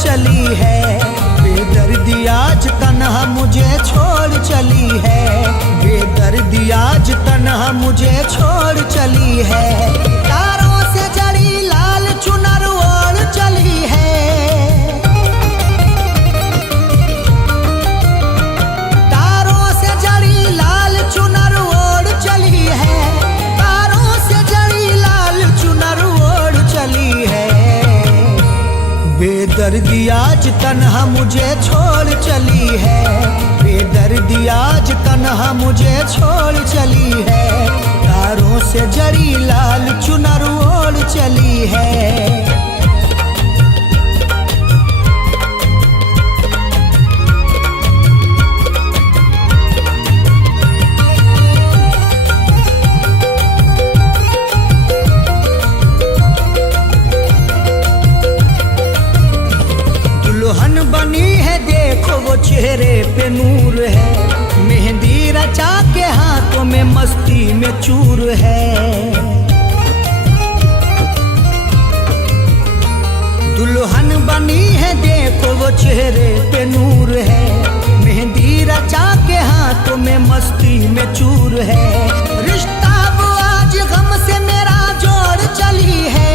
चली है। बेदर्दी आज तन्हा मुझे छोड़ चली है। बेदर्दी आज तन्हा मुझे छोड़ चली है। तारों से जड़ी लाल चुनर ओढ़ चली है। तारों से जड़ी लाल चुनर ओढ़ चली है। तारों से जड़ी लाल चुनर ओढ़ चली है। बेदर्दी आज तन्हा मुझे छोड़ चली है। बेदर्दी आज तन्हा मुझे छोड़ चली है। तारों से जड़ी लाल चुनर ओढ़ चली है। चेहरे पे नूर है। मेहंदी रचा के हाथों में मस्ती में चूर है। दुल्हन बनी है देखो वो चेहरे पे नूर है। मेहंदी रचा के हाथों में मस्ती में चूर है। रिश्ता वो आज गम से मेरा जोड़ चली है।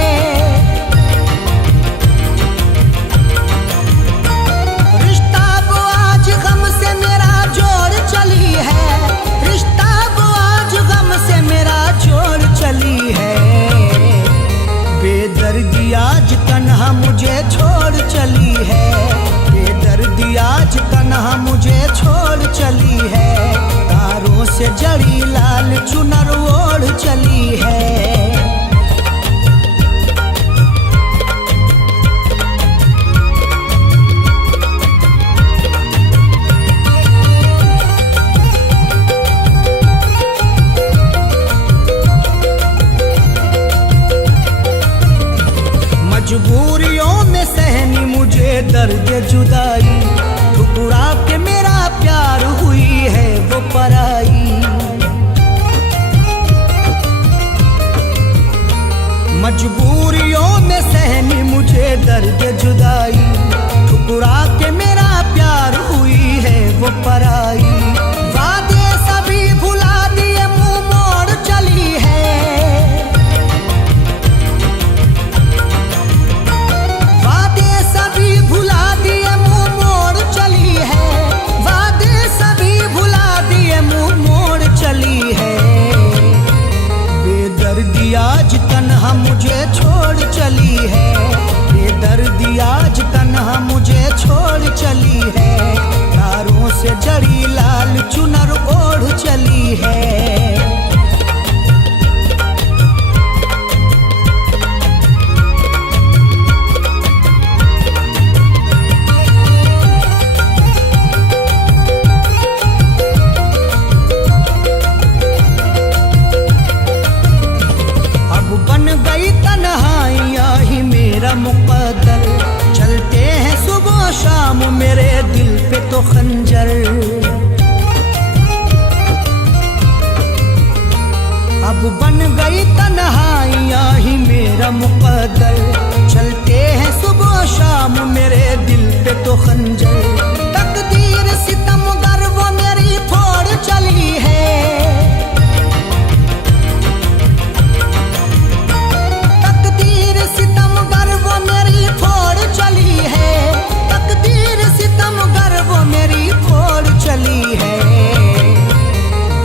बेदर्दी आज तन्हा मुझे छोड़ चली है। बेदर्दी आज तन्हा मुझे छोड़ चली है। तारों से जड़ी लाल चुनर ओढ़ चली है। मजबूरियों में सहनी मुझे दर्द जुदाई। ठुकरा के मेरा प्यार हुई है वो पराई। मजबूरियों में सहनी मुझे दर्द जुदाई। ठुकरा के मेरा प्यार हुई है वो पराई। वादे सभी भुला दिए मुंह मोड़ चली है। आज तन्हा मुझे छोड़ चली है। बेदर्दी आज तन्हा मुझे छोड़ चली है। तारों से जड़ी लाल चुनर ओढ़ चली है। मुक़द्दर चलते हैं सुबह शाम मेरे दिल पे तो खंजर। अब बन गई तन्हाइयाँ ही मेरा मुक़द्दर। चलते हैं सुबह शाम मेरे दिल पे तो खंजर। तकदीर सितमगर वो मेरी फोड़ चली है।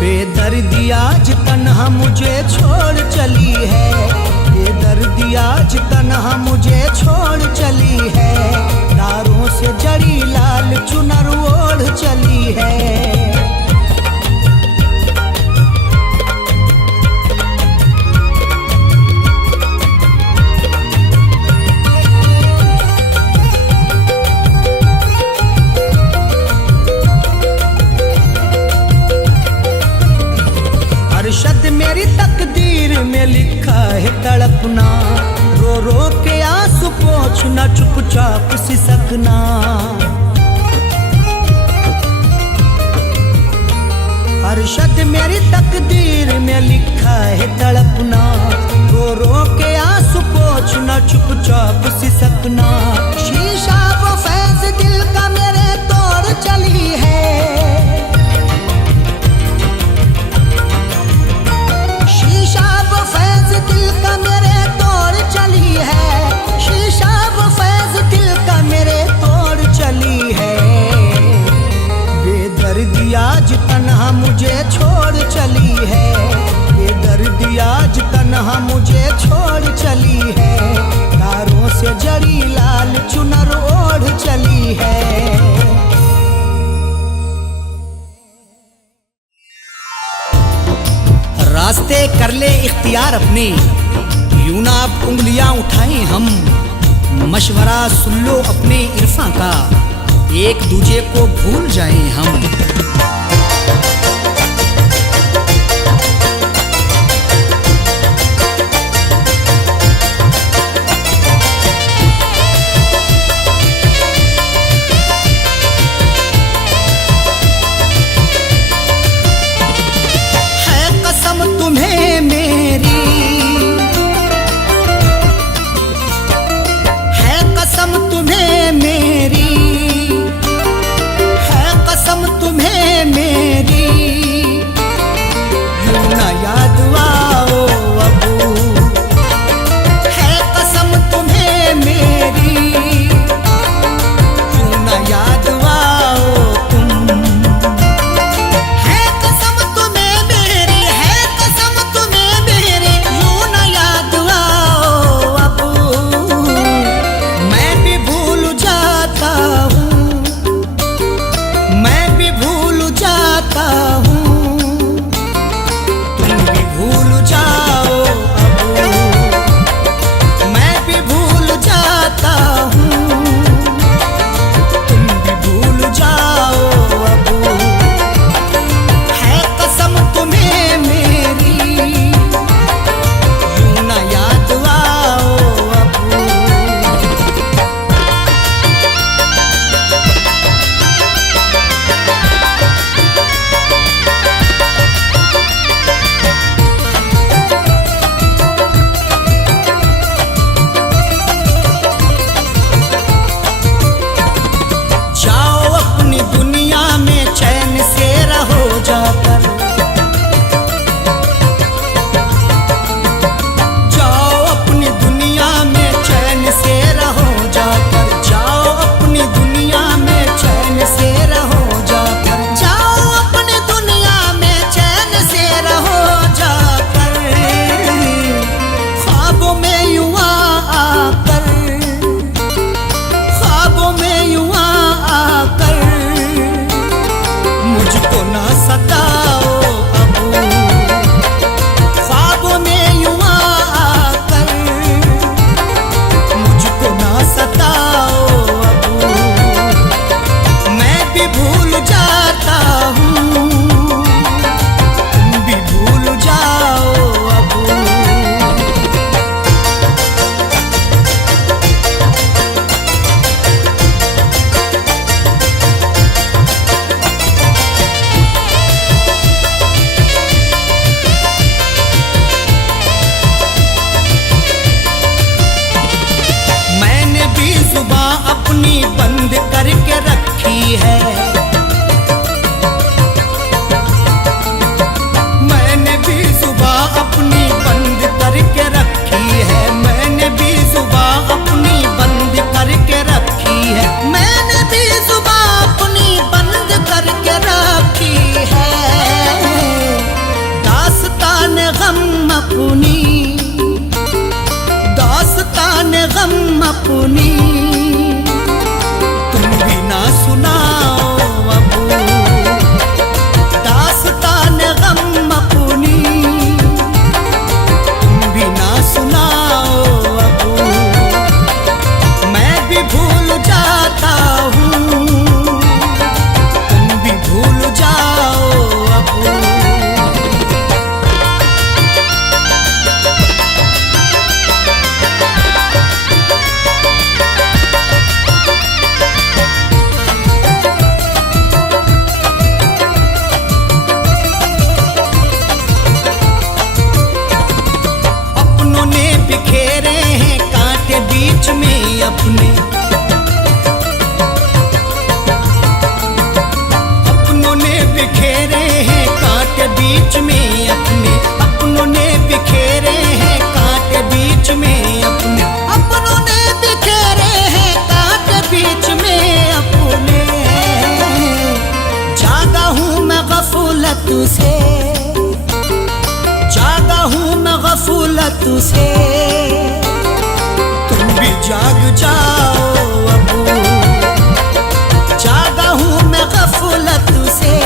बेदर्दी आज तन्हा मुझे छोड़ चली है। बेदर्दी आज तन्हा मुझे छोड़ चली है। तारों से जड़ी लाल चुनर ओढ़ चली है। अरशद मेरी तकदीर में लिखा है तड़पना। रो रो के आंसू पोंछना चुपचाप सिसकना। अरशद मेरी तकदीर में लिखा है तड़पना। रो रो के आंसू पोंछना चुपचाप सिसकना। शीशा वो तन्हा मुझे छोड़ चली है, बेदर्दी आज तन्हा मुझे छोड़ चली है, तारों से जड़ी लाल चुनर ओढ़ चली है। रास्ते कर ले इख्तियार अपने, यूं ना अब उंगलियां उठाएं हम, मशवरा सुन लो अपने इरफा का, एक दूजे को भूल जाएं हम। गफूलत से, जागा हूँ मैं गफूलत से, तुम भी जाग जाओ अबू। जागा हूँ मैं गफूलत से,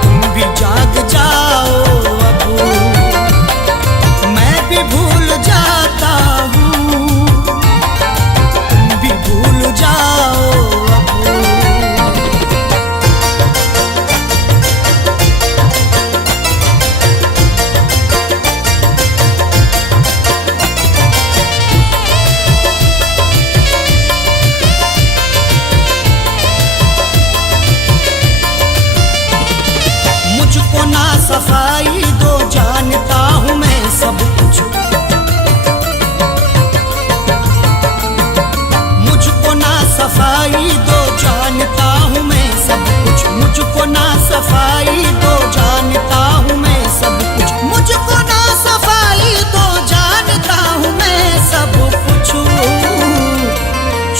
तुम भी जाग जाओ अबू। मैं भी भूल जाता हूँ, तुम भी भूल जाओ अबू। मुझको ना सफाई दो, जानता हूँ मैं सब कुछ। मुझको ना सफाई दो, जानता हूँ मैं सब कुछ। मुझको ना सफाई दो, जानता हूँ मैं सब कुछ। मुझको ना सफाई दो, जानता हूँ मैं सब कुछ।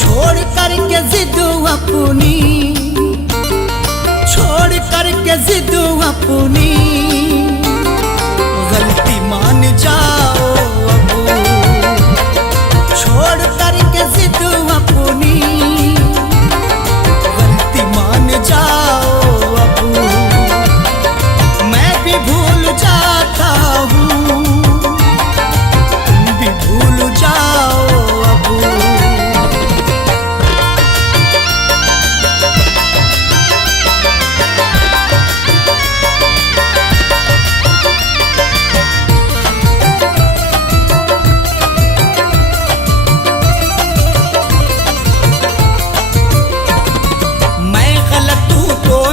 छोड़ करके जिद अपनी, छोड़ करके जिद अपनी, गलती मान जाओ अबू। छोड़ करके जिद अपनी, गलती मान जाओ अबू। मैं भी भूल जाता हूँ, तुम भी भूल जाओ अबू।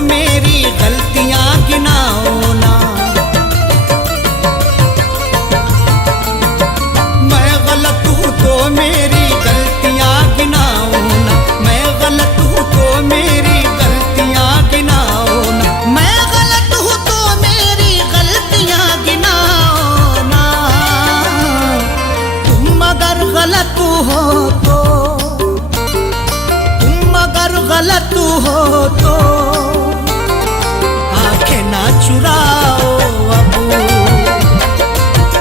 मेरी गलतियां गिनाओ ना, मैं गलत हूँ तो मेरी गलतियां गिनाओ ना। मैं गलत हूँ तो मेरी गलतियां गिनाओ ना। मैं गलत हूँ तो मेरी गलतियां गिनाओ ना। तुम अगर गलत हो तो, तुम अगर गलत हो तो ना चुराओ अबू।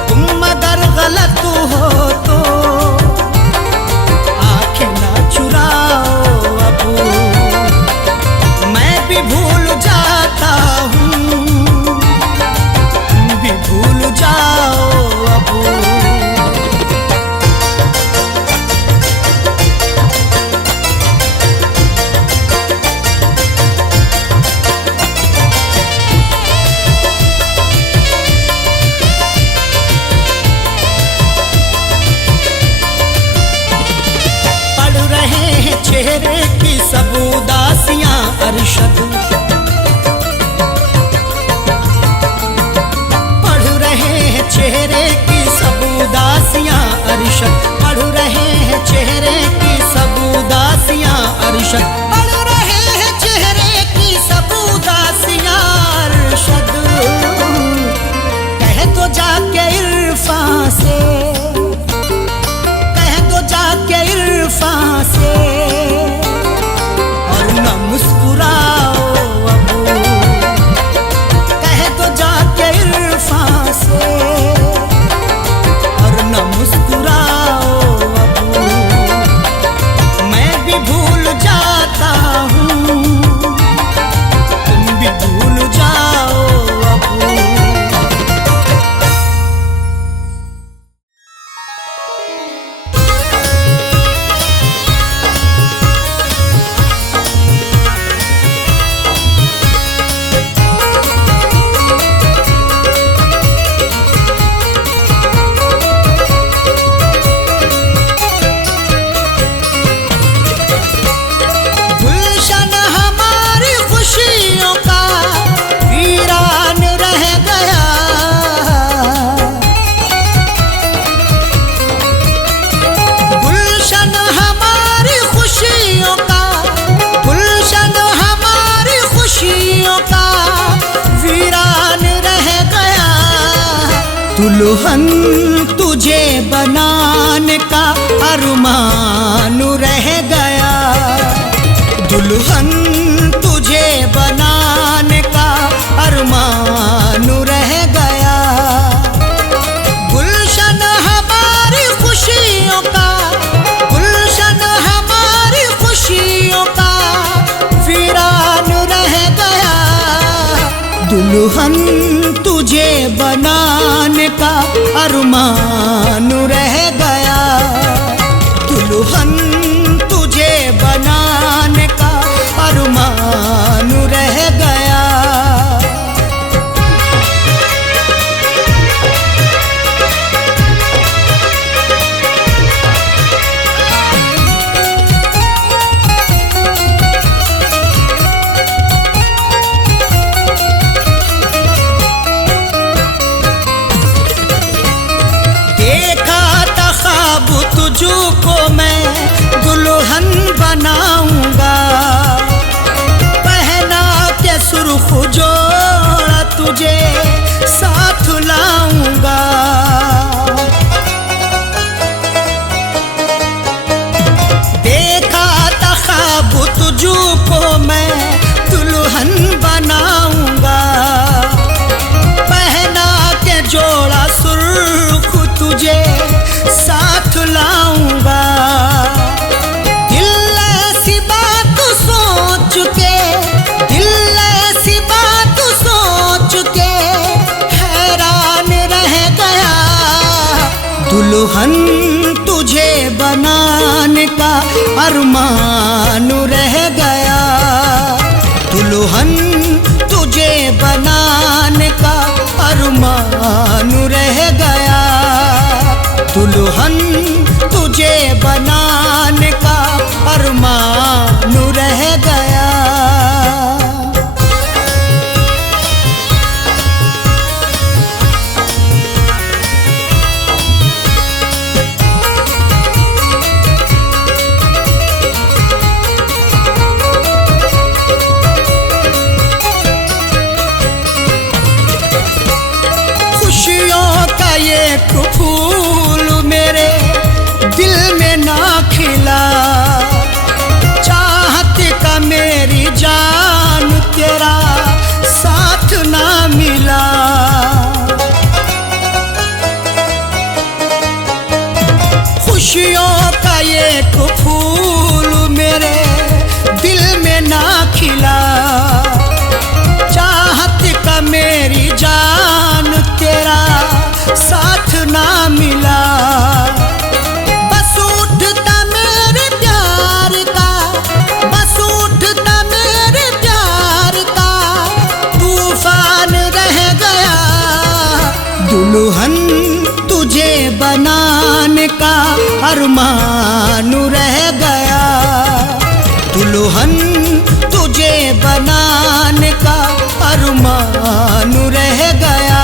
तुम अगर गलत हो तो आंखें ना चुराओ अबू। मैं भी भूल जाता हूँ, तुम भी भूल जाओ अबू। चेहरे की सब उदासियां अरशद, पढ़ रहे हैं चेहरे की सब उदासियां अरशद। पढ़ रहे हैं चेहरे की सब उदासियां अरशद। पढ़ रहे हैं चेहरे की सब उदासियां अरशद। कह दो जाके इरफान से, कह दो जाके इरफान से, मुस्कुराओ अबू। कह दो जाके इरफान से, और न मुस्कुराओ अबू। मैं भी भूल जाता हूँ, तुम भी भूल जाओ अबू। दुल्हन तुझे बनाने का अरमान रह गया, दुल्हन तुझे बनाने दुल्हन तुझे बनाने का अरमान रह गया, दुल्हन तुझे बनाने का अरमान रह गया। तुझको मैं दुल्हन बनाऊंगा, पहना के सुर्ख जोड़ा तुझे साथ लाऊंगा। देखा था ख्वाब तुझको मैं दुल्हन बनाऊंगा, पहना के जोड़ा सुर्ख तुझे साथ लाऊंगा। दिल ऐसी बात सोच के, दिल ऐसी बात सोच के हैरान रह गया, दुल्हन तुझे बनाने का अरमान रह गया, दुल्हन तुझे बनाने का अरमान रह गया, दुल्हन तुझे बनाने का अरमान रह गया। खुशियों का ये फूल मेरे दिल में ना खिला, चाहत का मेरी जान तेरा साथ ना मिला। खुशियों का ये फूल मेरे दिल में ना खिला, चाहत का मेरी जान तेरा साथ ना मिला। बस उठता मेरे प्यार का, बस उठता मेरे प्यार का तूफान रह गया, दुल्हन तुझे बनाने का अरमान रह गया, दुल्हन तुझे बनाने का अरमान रह गया,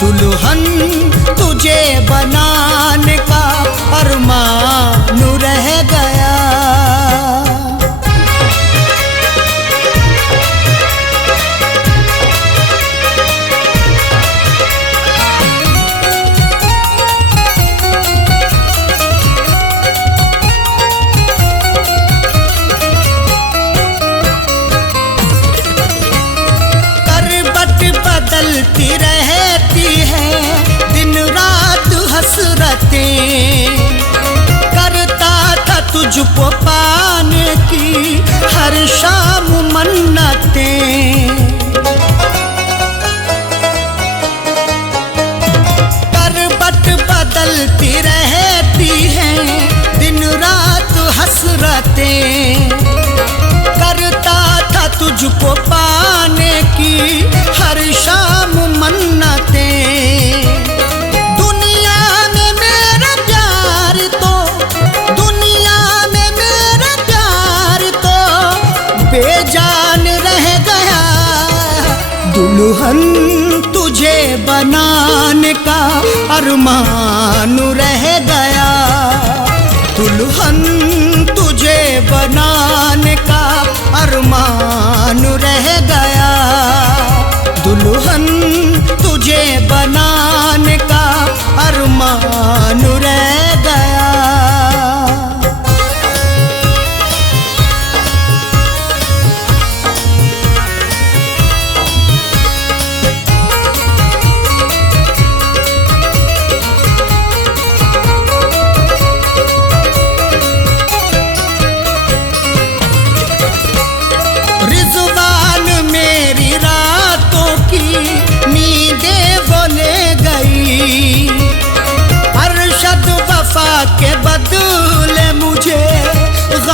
दुल्हन तुझे बनाने का अरमान रह गया। बदलती रहती है दिन रात हसरतें, करता था तुझको पाने की हर शाम मन्नतें। करवट बदलती रहती है दिन रात हसरतें, करता था तुझको पाने की हर शाम मन्नतें। दुनिया में मेरा प्यार तो, दुनिया में मेरा प्यार तो बेजान रह गया, दुल्हन तुझे बनाने का अरमान रह गया, दुल्हन तुझे बनाने का अरमान रह गया, दुल्हन तुझे बनाने का अरमान रह गया।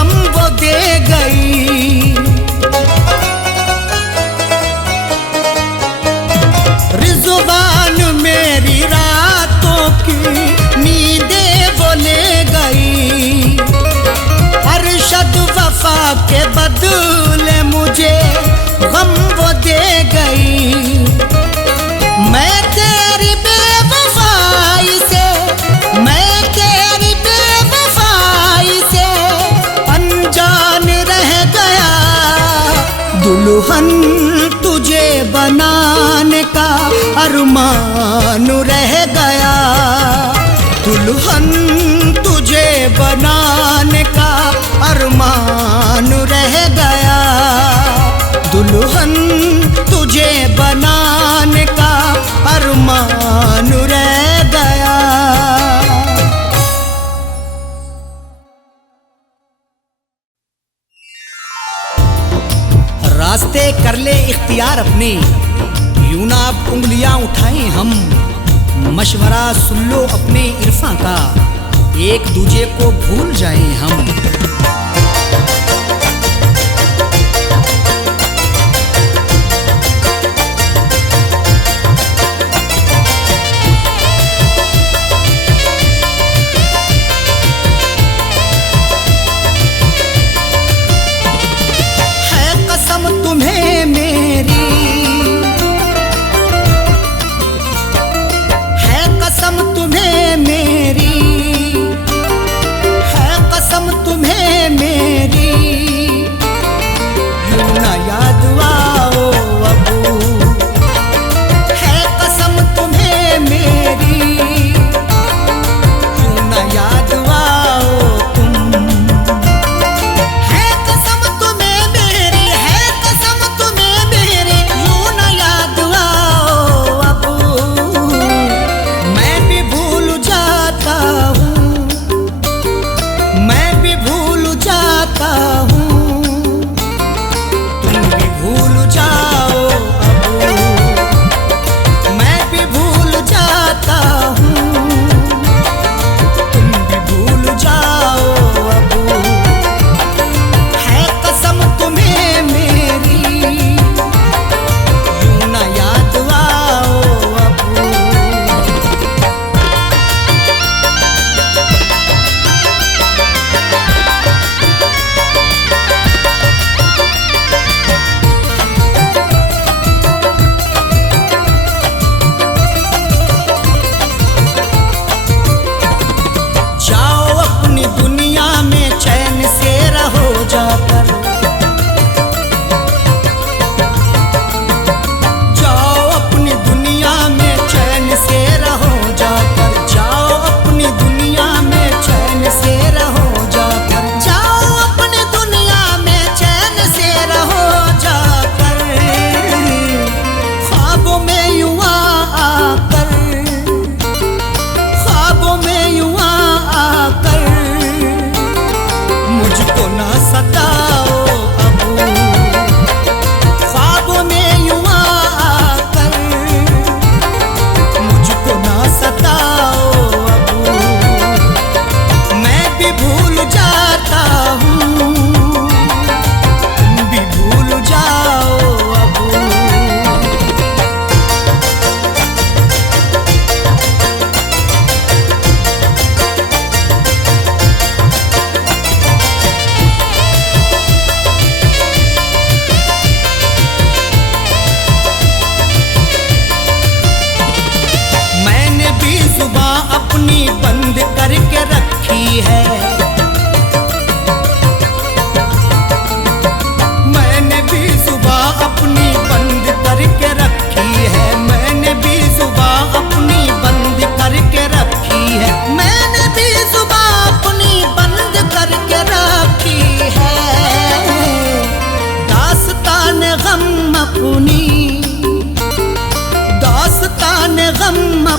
गम वो दे गई। रिज़वान मेरी रातों की नींदें वो ले गई। अरशद वफा के बदले मुझे गम वो दे गई। मैं तेरी बेवफाई से, मैं तेरी बेवफाई से अनजान रह गया। दुल्हन तुझे बनाने का अरमान रह गया। दुल्हन तुझे बनाने का अरमान रह गया। दुल्हन तुझे बनाने का अरमान रह गया। रास्ते कर ले इख्तियार अपने, यूं ना अब उंगलियां उठाएं हम। मशवरा सुन लो अपने इरफां का, एक दूजे को भूल जाएं हम।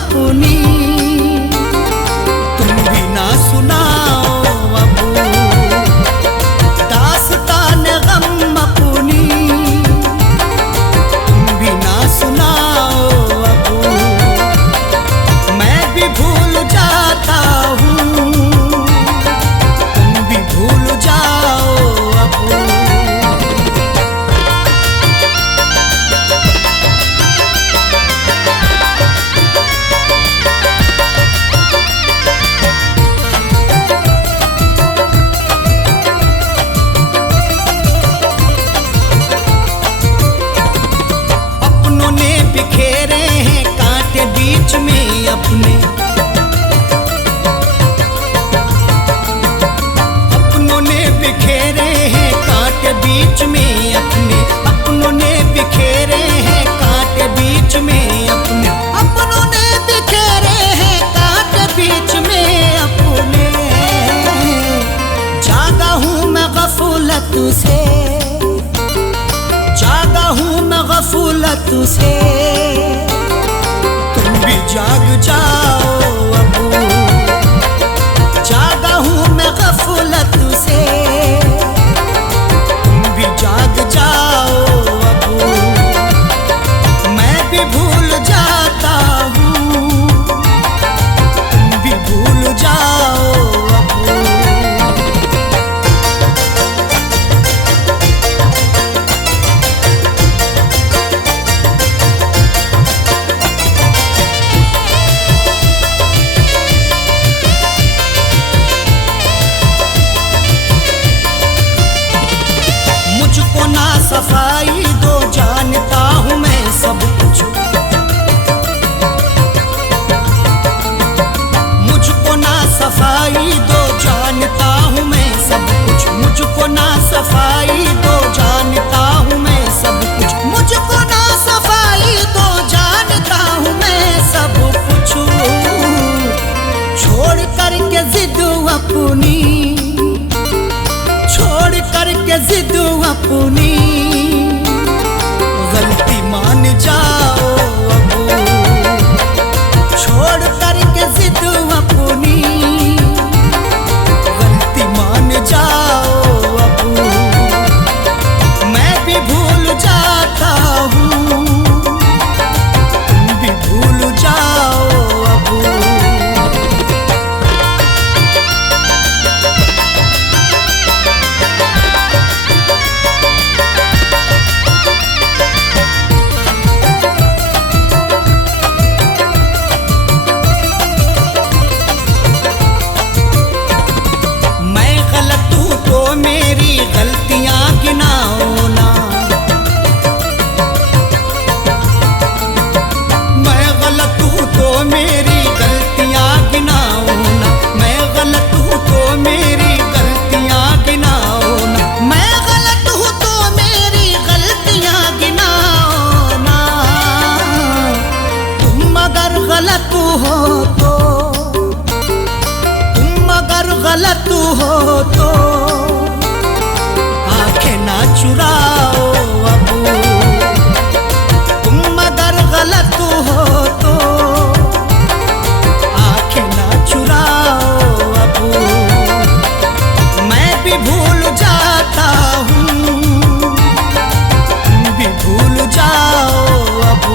अपनी तुम भी ना सुनाओ अबू, दास्तान गम अपनी तुम भी ना सुनाओ अबू। मैं भी भूल जाता हूँ तुम भी भूल जाओ। बिखेरे हैं कांटे बीच में अपने, अपनों ने बिखेरे हैं कांटे बीच में अपने, अपनों ने बिखेरे हैं कांटे बीच में अपने, अपनों ने बिखेरे हैं कांटे बीच में अपने। जागा हूँ मैं गफलत से, जागा हूँ मैं गफलत से, तुम भी जाग जाओ अब। जागा हूँ मैं गफलत से, तुम भी जाग जाओ अब। मैं भी भूल जाता हूँ, तुम भी भूल जाओ अब। मुझको ना सफाई दो, जानता हूँ मैं सब कुछ। मुझको ना सफाई दो, जानता हूँ मैं सब कुछ। मुझको ना सफाई दो, जानता हूँ मैं सब कुछ। मुझको ना सफाई दो, जानता हूँ मैं सब कुछ। छोड़ करके जिद अपनी, छोड़ करके जिद अपनी, गलती मान जाओ अब। छोड़ करके जिद अपनी, गलती मान जाओ अब। मैं भी भूल जाता हूँ, तुम भी भूल जाओ अब। मेरी गलतियां गिनाओ ना, मैं गलत हूँ तो मेरी गलतियां गिनाओ ना, मैं गलत हूँ तो मेरी गलतियां गिनाओ ना, मैं गलत हूँ तो मेरी गलतियां गिनाओ ना। तुम अगर गलत हो तो, तुम अगर गलत हो तो ना चुराओ अब। तुम अगर गलत हो तो आंखें ना चुराओ अब। मैं भी भूल जाता हूँ, तुम भी भूल जाओ अब।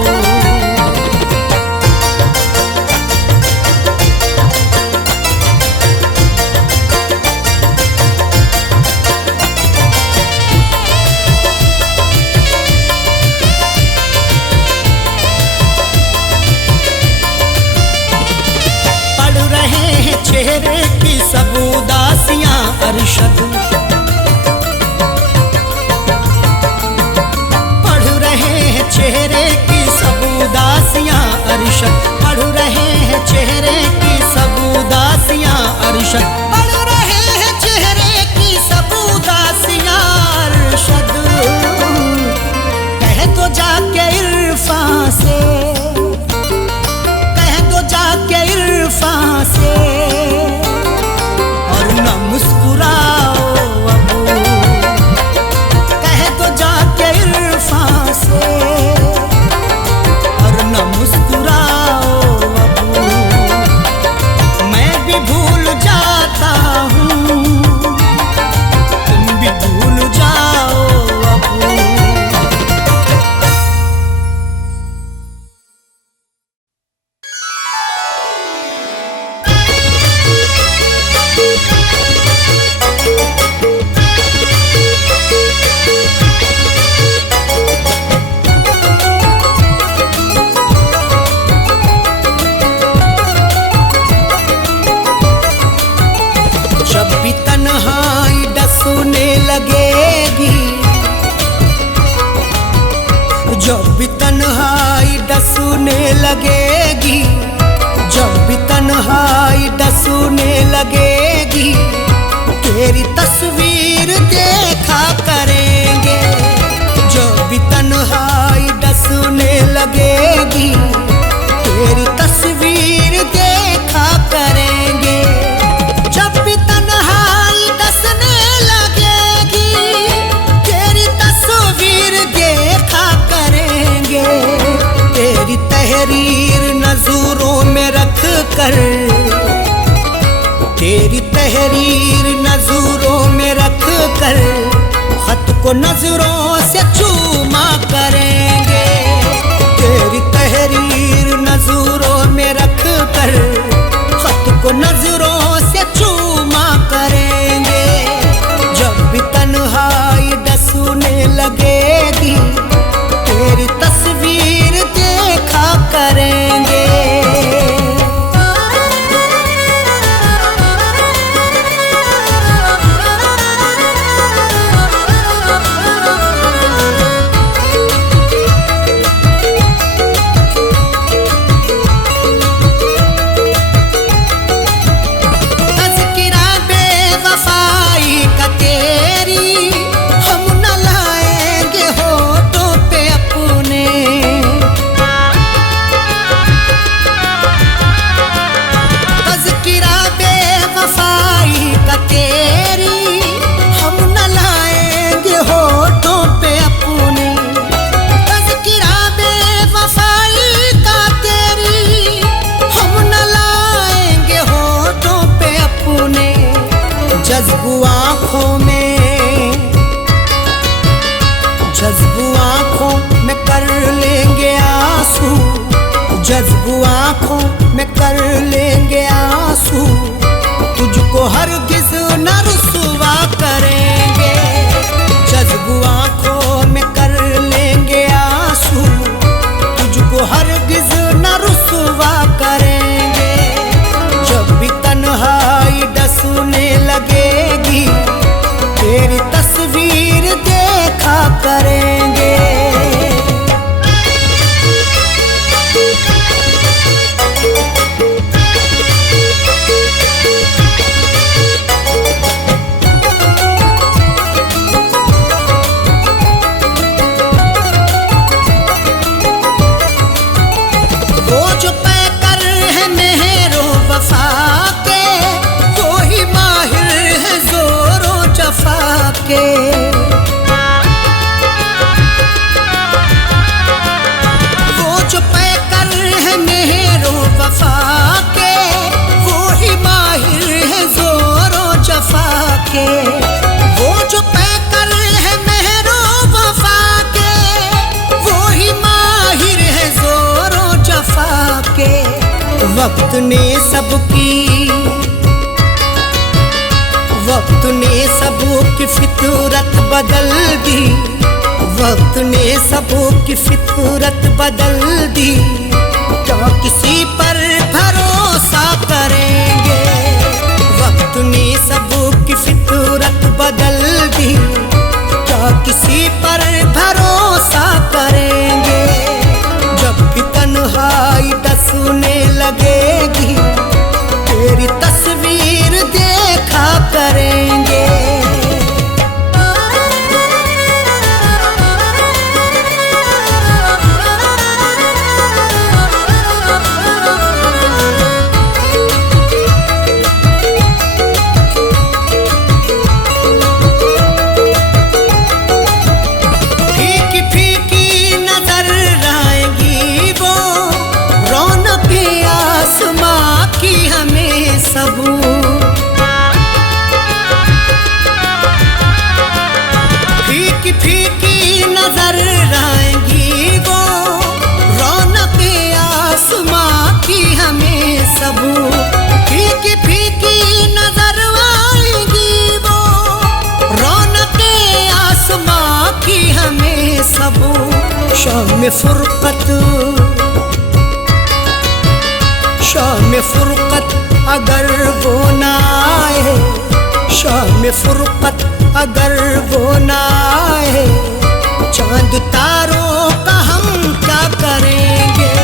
चेहरे की सब उदासियां अरशद, पढ़ रहे हैं चेहरे की सब उदासियां अरशद, पढ़ रहे हैं चेहरे की सब उदासियां अरशद, पढ़ रहे हैं चेहरे की सब उदासियां अरशद। कह दो जाके इरफान से, कह दो जाके इरफान से, और न मुस्कुराओ डसूने लगेगी, जब भी तन्हाई डसूने लगेगी, तेरी तस्वीर देखा करेंगे। जब भी तन्हाई डसूने लगेगी, तेरी तस्वीर देखा करेंगे। जब भी तन्हाई डसने लगेगी, तेरी तस्वीर देखा करेंगे। तेरी तहरीर नजरों में रख कर, तेरी तहरीर नजरों में रख कर, खत को नजरों से चूमा करेंगे। तेरी तहरीर नजरों में रख कर, खत को नजरों से चूमा करेंगे। जब भी तन्हाई डसूने लगेगी, तेरी तस्वीर देखा करेंगे। जज्बू आँखों में कर लेंगे आंसू, जज्बू आँखों में कर लेंगे आंसू, तुझको हरगिज़ न रुसवा करेंगे। जज्बू आँखों में कर लेंगे आंसू, तुझको हरगिज़ न रुसवा करेंगे। जब भी तन्हाई डसूने लगेगी, तेरी तस्वीर देखा करेंगे। वो जो पैकर है मेहरो वफा के, वो ही माहिर है जोरो जफा के। वो जो पैकर है मेहरो वफा के, वो ही माहिर है जोरो जफा के। वो जो पैकर है मेहरो वफा के, वो ही माहिर है जोरो जफा के। वक्त ने सबकी फितरत बदल दी, वक्त ने सबकी फितरत बदल दी। क्या किसी पर भरोसा करेंगे? वक्त ने सबकी फितरत बदल दी, क्या किसी पर भरोसा करेंगे? जब भी तन्हाई डसूने लगेगी, तेरी तस्वीर देखा करेंगे। फीकी फीकी नजर आएगी वो, रौनक आसमां की हमें सब। फीकी फीकी नजर आएगी वो, रौनक आसमां की हमें सब। फीकी फीकी नजर आएगी वो, रौनक आसमां की हमें सब। शाम फुरकत, शाम फुरकत अगर वो ना आए, शाम फुरकत अगर वो ना आए, चांद तारों का हम क्या करेंगे?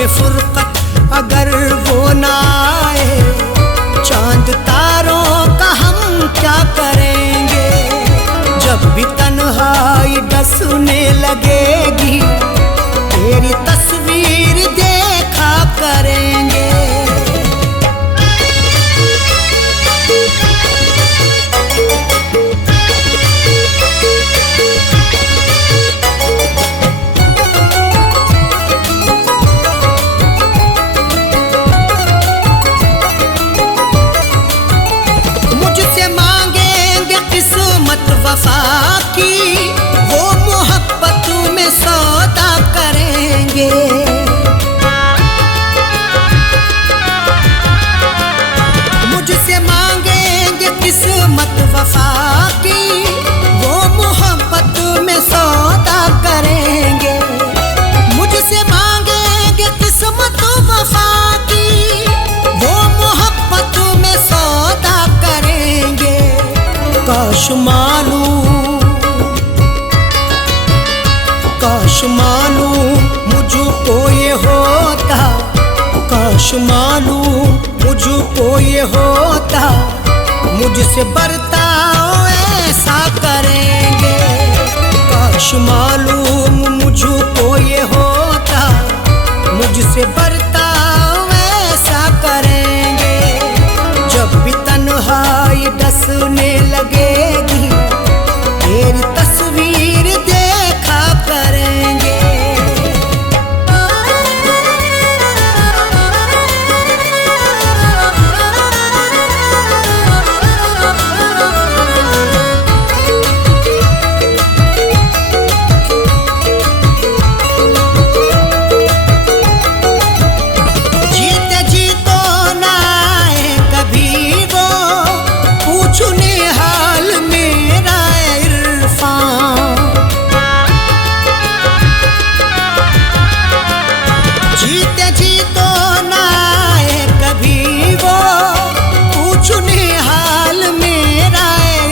में फुरकत अगर वो ना आए, चांद तारों का हम क्या करेंगे। जब भी तन्हाई डसने लगेगी, तेरी तस्वीर देखा करेंगे। वफा की वो मोहब्बत में सौदा करेंगे। मुझसे मांगेंगे किस्मत वफा की, वो मोहब्बत में सौदा करेंगे। मुझसे मांगेंगे किस्मत वफा की, वो मोहब्बत में सौदा करेंगे। काश मालूं मुझको ये होता, काश मालूं मुझको ये होता, मुझसे बर्ताव ऐसा करेंगे। काश मालूम मुझको ये होता, मुझसे बर्ताव ऐसा करेंगे। जब भी तन्हाई डसने लगेगी, तेरी तस्वीर देखा करेंगे। जीते जी तो ना आए कभी वो, पूछने हाल मेरा इरफान। जीते जी तो ना आए कभी वो, पूछने हाल मेरा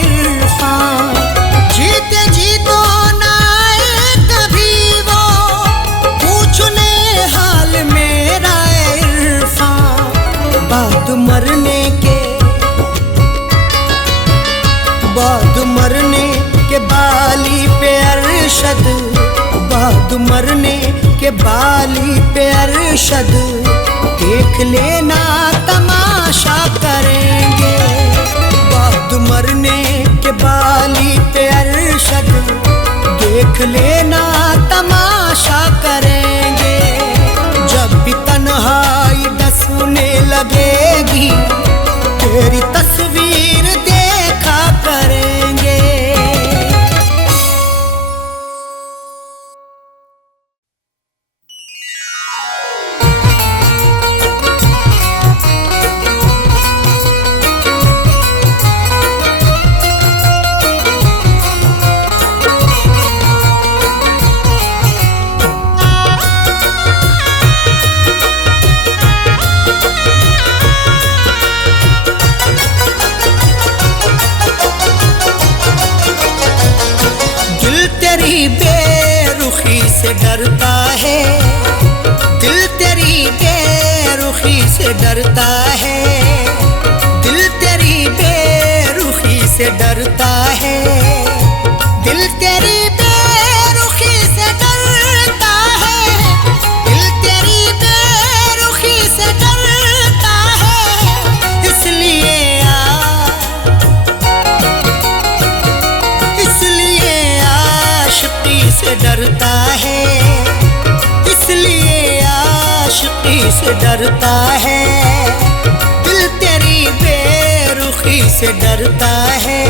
इरफान। जीते जी तो ना आए कभी वो, पूछने हाल मेरा इरफान। बाद मरने के बाली पे अरशद, बाद मरने के बाली पे अरशद, देख लेना तमाशा करेंगे। बाद मरने के बाली पे अरशद, देख लेना तमाशा करेंगे। जब भी तन्हाई डसने लगेगी, तेरी तस्वीर देखा करेंगे। बेरुखी से डरता है, दिल तेरी बेरुखी से डरता है, दिल तेरी बेरुखी से डरता है, दिल तेरी बेरुखी से डरता है, दिल तेरी बेरुखी से डरता है। इसलिए आशिकी से डरता है, इसलिए आशिकी से डरता है, दिल तेरी बेरुखी से डरता है।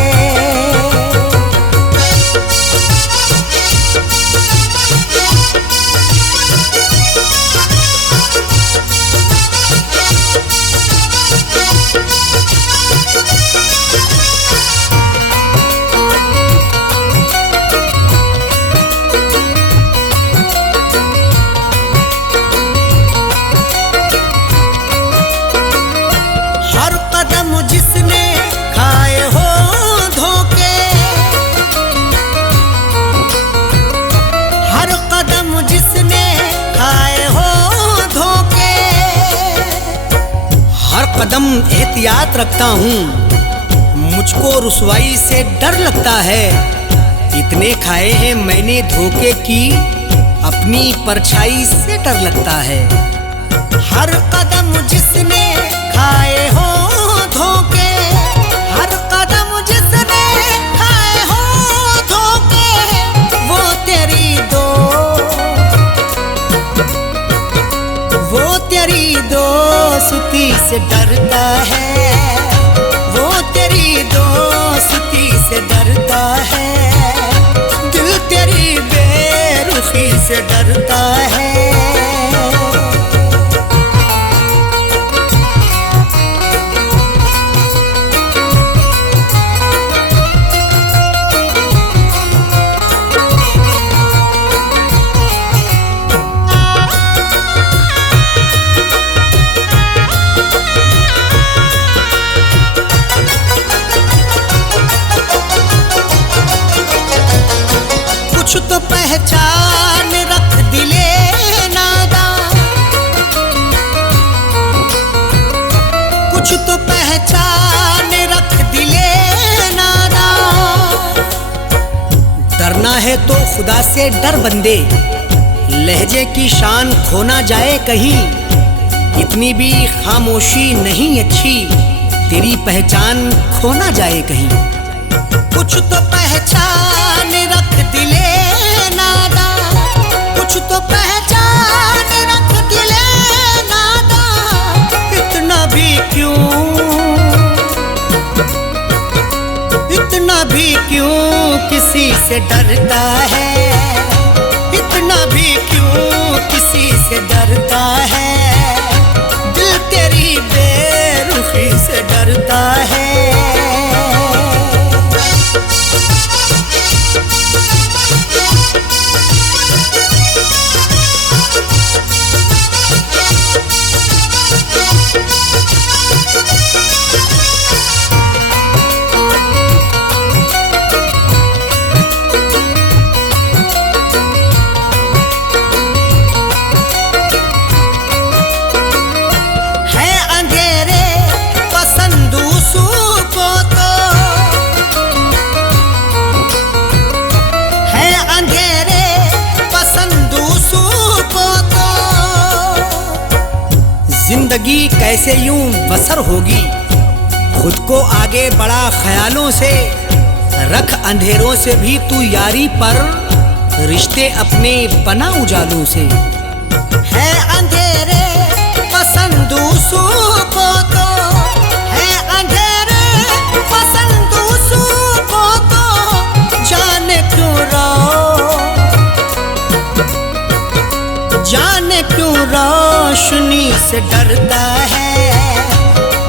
हर कदम जिसने खाए हो धोखे, एहतियात रखता हूँ, मुझको रुसवाई से डर लगता है। इतने खाए हैं मैंने धोखे की, अपनी परछाई से डर लगता है। हर कदम जिसने खाए हो धोखे, हर कदम जिसने खाए हो धोखे, वो तेरी दोस्ती से डरता है, वो तेरी दोस्ती से डरता है। दिल तेरी बेरुखी से डरता है। कुछ तो पहचान रख दिले नादा, कुछ तो पहचान रख दिले नादा। डरना है तो खुदा से डर बंदे, लहजे की शान खो ना जाए कहीं। इतनी भी खामोशी नहीं अच्छी, तेरी पहचान खो ना जाए कहीं। कुछ तो पहचान रख दिले नादा, कुछ तो पहचान रख दिले नादा। इतना भी क्यों किसी से डरता है, इतना भी क्यों किसी से डरता है। दिल तेरी बेरुखी से डरता है। जिंदगी कैसे यूं बसर होगी, खुद को आगे बढ़ा ख्यालों से। रख अंधेरों से भी तू यारी पर, रिश्ते अपने बना उजालों से। है अंधेरे पसंद को तो, है अंधेरे पसंद को तो। जाने क्यों रोशनी से डरता है,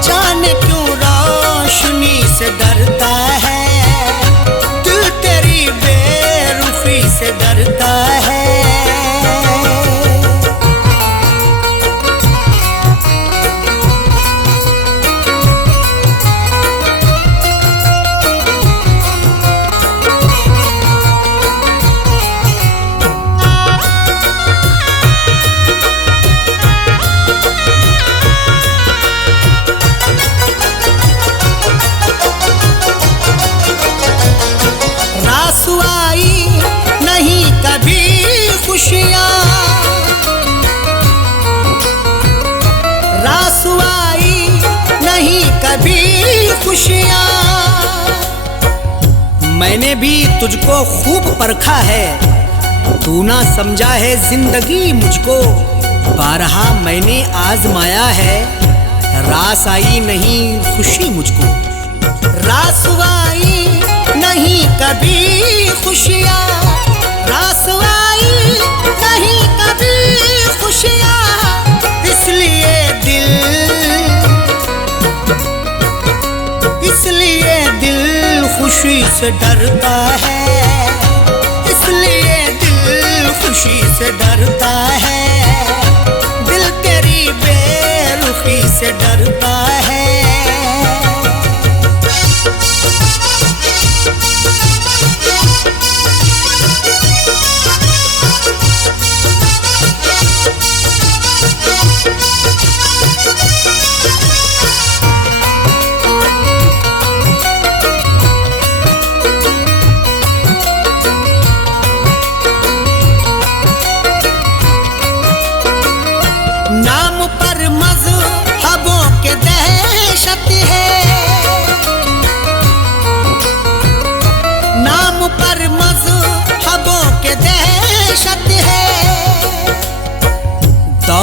जाने क्यों रोशनी से डरता है। दिल तेरी बेरुखी से डरता है। रासुआई नहीं कभी खुशियाँ, रासुआई नहीं कभी खुशियाँ। मैंने भी तुझको खूब परखा है, तू ना समझा है जिंदगी मुझको। बारहा मैंने आजमाया है, रास आई नहीं खुशी मुझको। रासुआई नहीं कभी खुशियाँ, रासुआई नहीं कभी खुशियाँ। इसलिए दिल खुशी से डरता है, इसलिए दिल खुशी से डरता है। दिल तेरी बेरुखी से डरता है।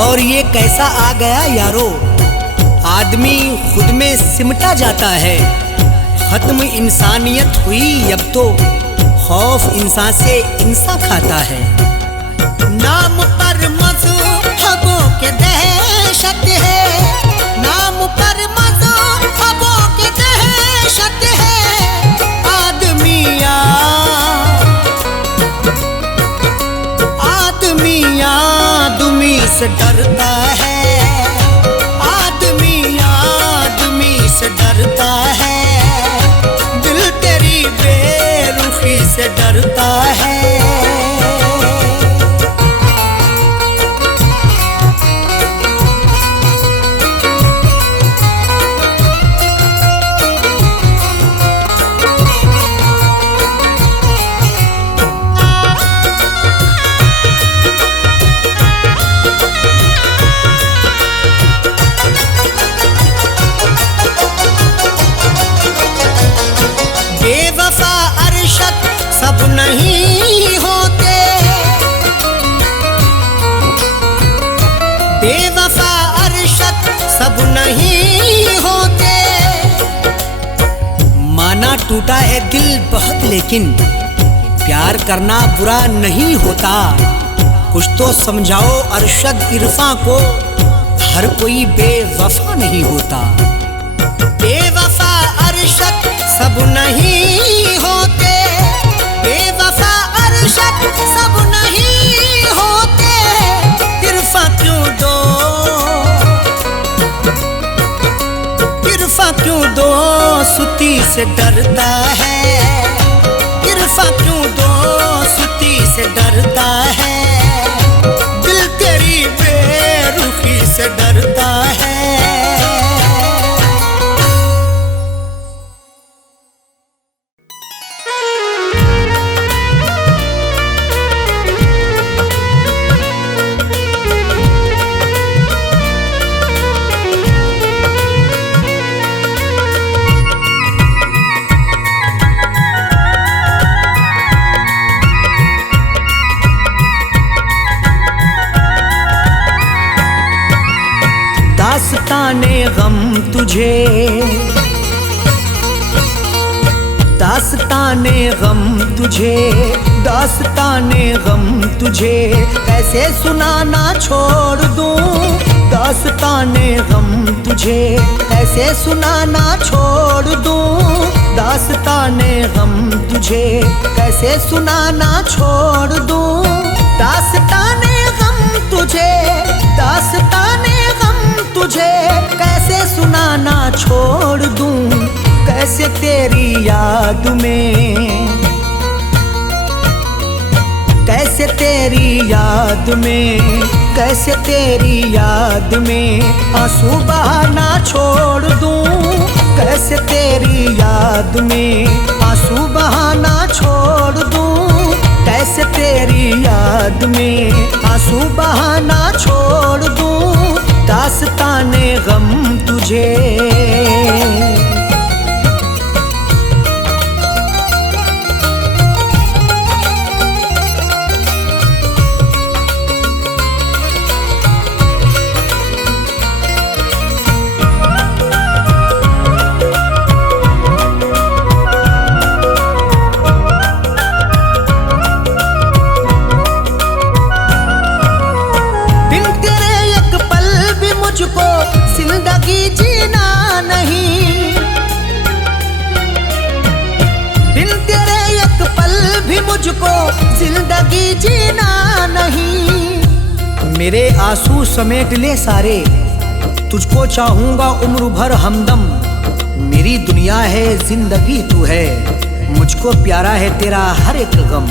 और ये कैसा आ गया यारो, आदमी खुद में सिमटा जाता है। खत्म इंसानियत हुई अब तो, खौफ इंसान से इंसान खाता है। नाम पर मज़हबों के दहशत है, नाम पर मज़हबों के दहशत है। आदमी से डरता है, आदमी से डरता है, दिल तेरी बेरुखी से डरता है। बेवफा अरशद सब नहीं होते, बेवफा अरशद सब नहीं होते। माना टूटा है दिल बहुत, लेकिन प्यार करना बुरा नहीं होता। कुछ तो समझाओ अरशद इरफां को, हर कोई बेवफा नहीं होता। बेवफा अरशद सब नहीं होते, बेवफा अरशद सब नहीं होते। इरफां क्यों दो, इरफां क्यों दो सुती से डरता है, इरफां क्यों दो सुती से डरता है, दिल तेरी बेरुखी से डरता है। दास्ताने गम तुझे, दास्ताने गम तुझे, दास्ताने गम तुझे कैसे सुनाना छोड़ दूं, दास्ताने गम तुझे कैसे सुनाना छोड़ दूं, दास्ताने गम तुझे कैसे सुनाना छोड़ दूं, दास्ताने गम तुझे, दास्ताने तुझे कैसे सुनाना छोड़ दूं, कैसे तेरी याद में, कैसे तेरी याद में, कैसे तेरी याद में आंसू बहाना छोड़ दूं, कैसे तेरी याद में आंसू बहाना छोड़ दूं, कैसे तेरी याद में आंसू बहाना छोड़ दूं, दास्ताने गम तुझे। जिंदगी जीना नहीं, बिन तेरे एक पल भी मुझको जिंदगी जीना नहीं। मेरे आंसू समेट ले सारे, तुझको चाहूंगा उम्र भर हमदम। मेरी दुनिया है जिंदगी तू है, मुझको प्यारा है तेरा हर एक गम।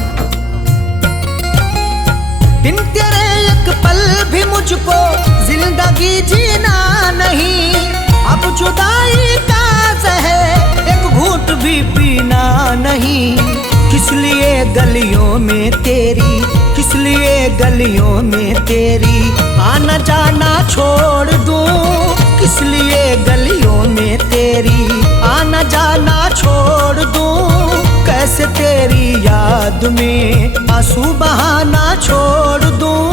बिन तेरे एक पल भी मुझको जिंदगी जीना नहीं, अब जुदाई का ज़हर एक घूंट भी पीना नहीं। किस लिए गलियों में तेरी, किस लिए गलियों में तेरी आना जाना छोड़ दूं, किस लिए गलियों में तेरी आना जाना छोड़ दूं, कैसे तेरी याद में आंसू बहाना छोड़ दूं।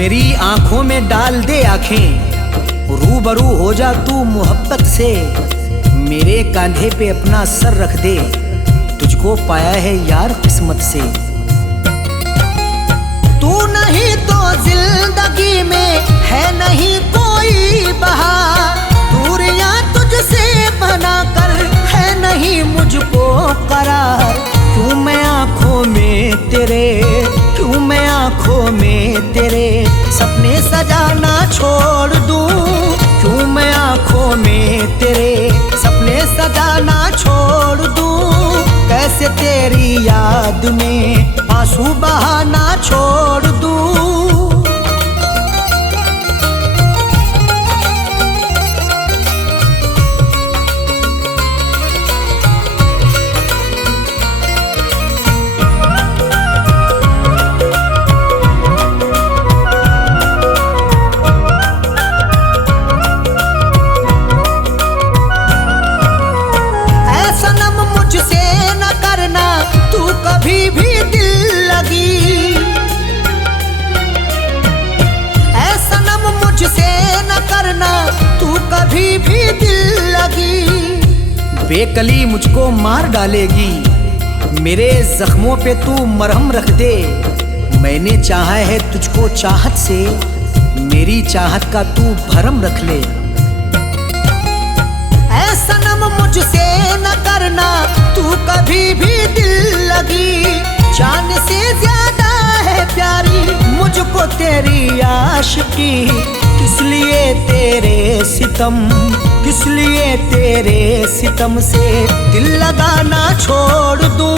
मेरी आंखों में डाल दे आंखें, रूबरू हो जा तू मोहब्बत से, मेरे कांधे पे अपना सर रख दे, तुझको पाया है यार किस्मत से। तू नहीं तो जिंदगी में है नहीं कोई बहार, दूरियां तुझसे बना कर है नहीं मुझको करार। क्यों मैं आंखों में तेरे, क्यों मैं आंखों में तेरे सपने सजाना छोड़ दूं, क्यों मैं आंखों में तेरे सपने सजाना छोड़ दूं, कैसे तेरी याद में आंसू बहाना छोड़ दूं। कभी भी दिल लगी ऐसा नम मुझसे न करना, तू कभी भी दिल लगी। बेकली मुझको मार डालेगी, मेरे जख्मों पे तू मरहम रख दे। मैंने चाहा है तुझको चाहत से, मेरी चाहत का तू भरम रख ले। ऐसा नम मुझसे न करना, तू कभी भी दिल लगी। जान से ज्यादा है प्यारी मुझको तेरी आशिकी, किस लिए तेरे सितम, किस लिए तेरे सितम से दिल लगाना छोड़ दूं,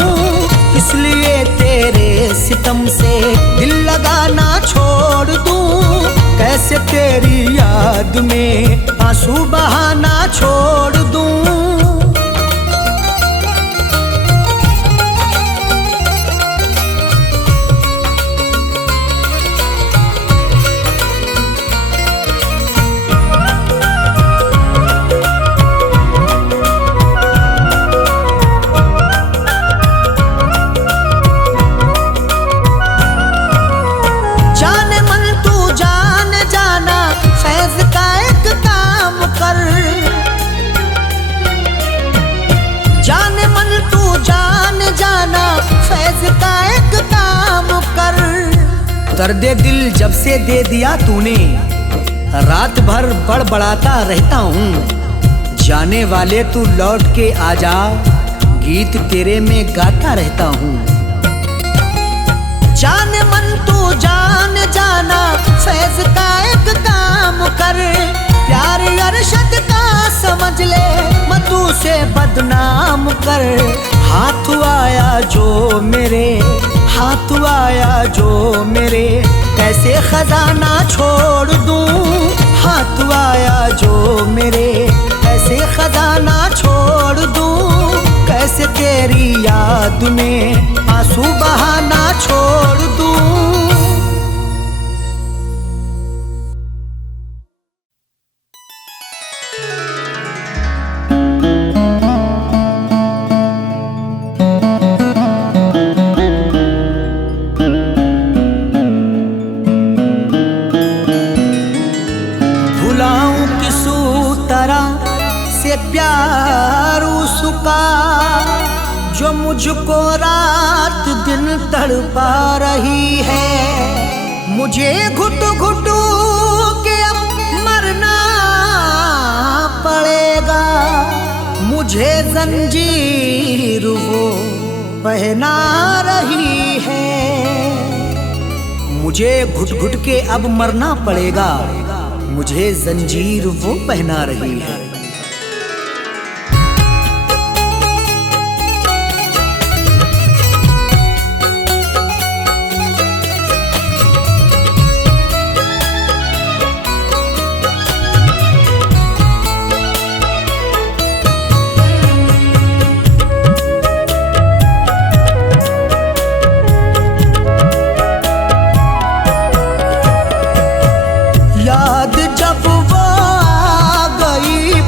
किस लिए तेरे सितम से दिल लगाना छोड़ दूं, कैसे तेरी याद में आंसू बहाना छोड़ दूं। जाने मन तू जान जाना, फैज का एक काम कर। दर्द दिल जब से दे दिया तूने, रात भर बड़बड़ाता रहता हूँ। जाने वाले तू लौट के आजा, गीत तेरे में गाता रहता हूँ। जाने मन तू जान जाना, फैज का एक काम कर। प्यार अरशद का समझ ले, मधु से बदनाम कर। हाथ आया जो मेरे, हाथ आया जो मेरे, कैसे खजाना छोड़ दूं। हाथ आया जो मेरे, कैसे खजाना छोड़ दूं, कैसे तेरी याद में आंसू बहाना छोड़ दूं। प्यार उसका जो मुझको रात दिन तड़पा रही है। मुझे घुट घुट के अब मरना पड़ेगा, मुझे जंजीर वो पहना रही है। मुझे घुट घुट के अब मरना पड़ेगा, मुझे जंजीर वो पहना रही है। याद जब वो आ गई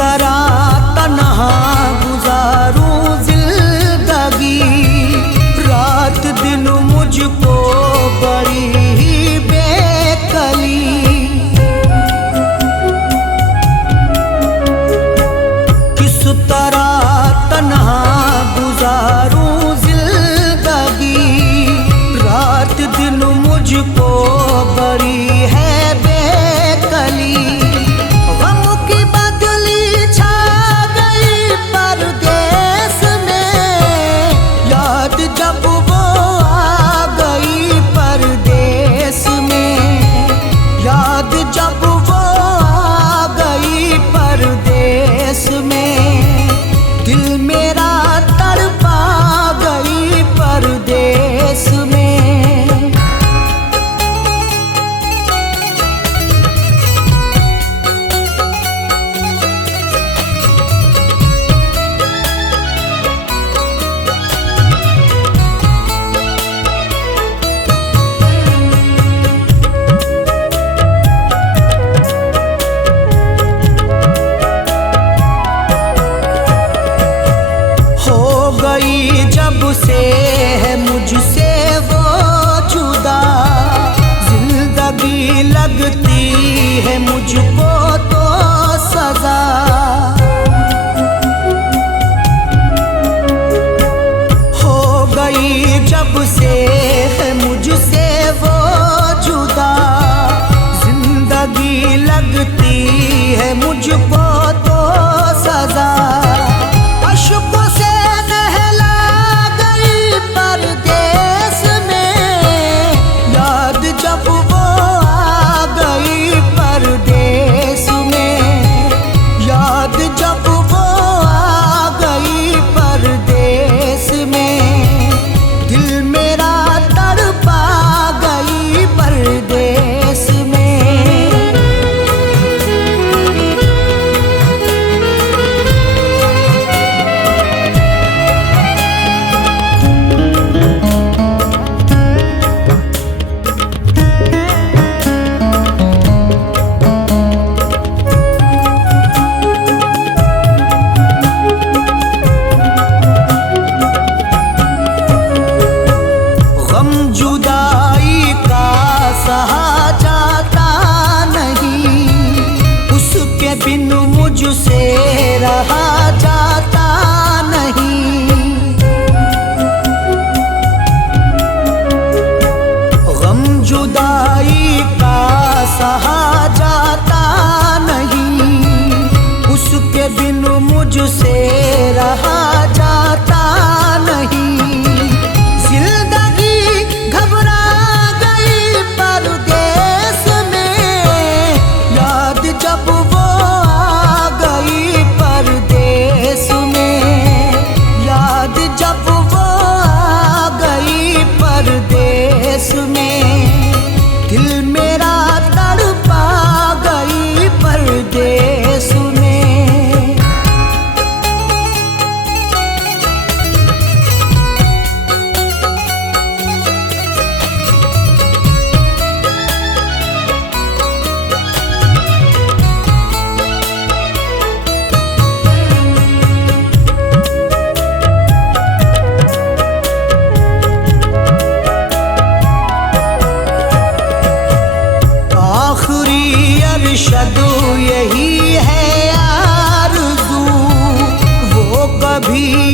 तरह तन्हा गुजारूं जिंदगी, रात दिन मुझको बड़ी बेकली। किस तरह तन्हा गुजारूं जिंदगी, रात दिन मुझको बड़ी है बेकली। गम की बदली छा गई परदेस में, याद जब वो आ गई परदेस में, याद जब वो आ गई परदेस में, दिल मेरा तड़पा गई परदेस में। जब से है मुझसे वो जुदा, जिंदगी लगती है मुझको तो सजा। हो गई जब से है मुझसे वो जुदा, जिंदगी लगती है मुझको तो सजा। अशकों से परदेस में, याद जब वो आ गई परदेस में, याद जब वो आ गई परदेस में, दिल मेरा तड़पा गई परदेस में। जुदाई का सहा जाता नहीं, उसके बिन मुझसे रहा जाता नहीं। गम जुदाई का सहा जाता नहीं, उसके बिन मुझसे रहा जाता नहीं। जब वो आ गई परदेस में, याद जब वो आ गई परदेस में, दिल मेरा तड़पा गई परदेस में। अरशदू यही है आरज़ू, वो कभी